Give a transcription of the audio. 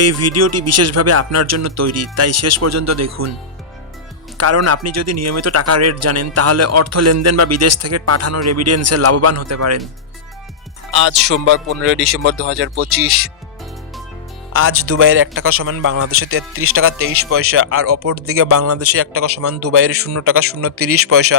এই ভিডিওটি বিশেষভাবে আপনার জন্য তৈরি, তাই শেষ পর্যন্ত দেখুন। কারণ আপনি যদি নিয়মিত টাকা রেট জানেন, তাহলে অর্থ লেনদেন বা বিদেশ থেকে পাঠানো রেভিডেন্সে লাভবান হতে পারেন। আজ সোমবার পনেরোই ডিসেম্বর দু হাজার পঁচিশ। আজ দুবাইয়ের এক টাকা সমান বাংলাদেশে তেত্রিশ টাকা তেইশ পয়সা, আর অপর দিকে বাংলাদেশে এক টাকা সমান দুবাইয়ের শূন্য টাকা শূন্য তিরিশ পয়সা।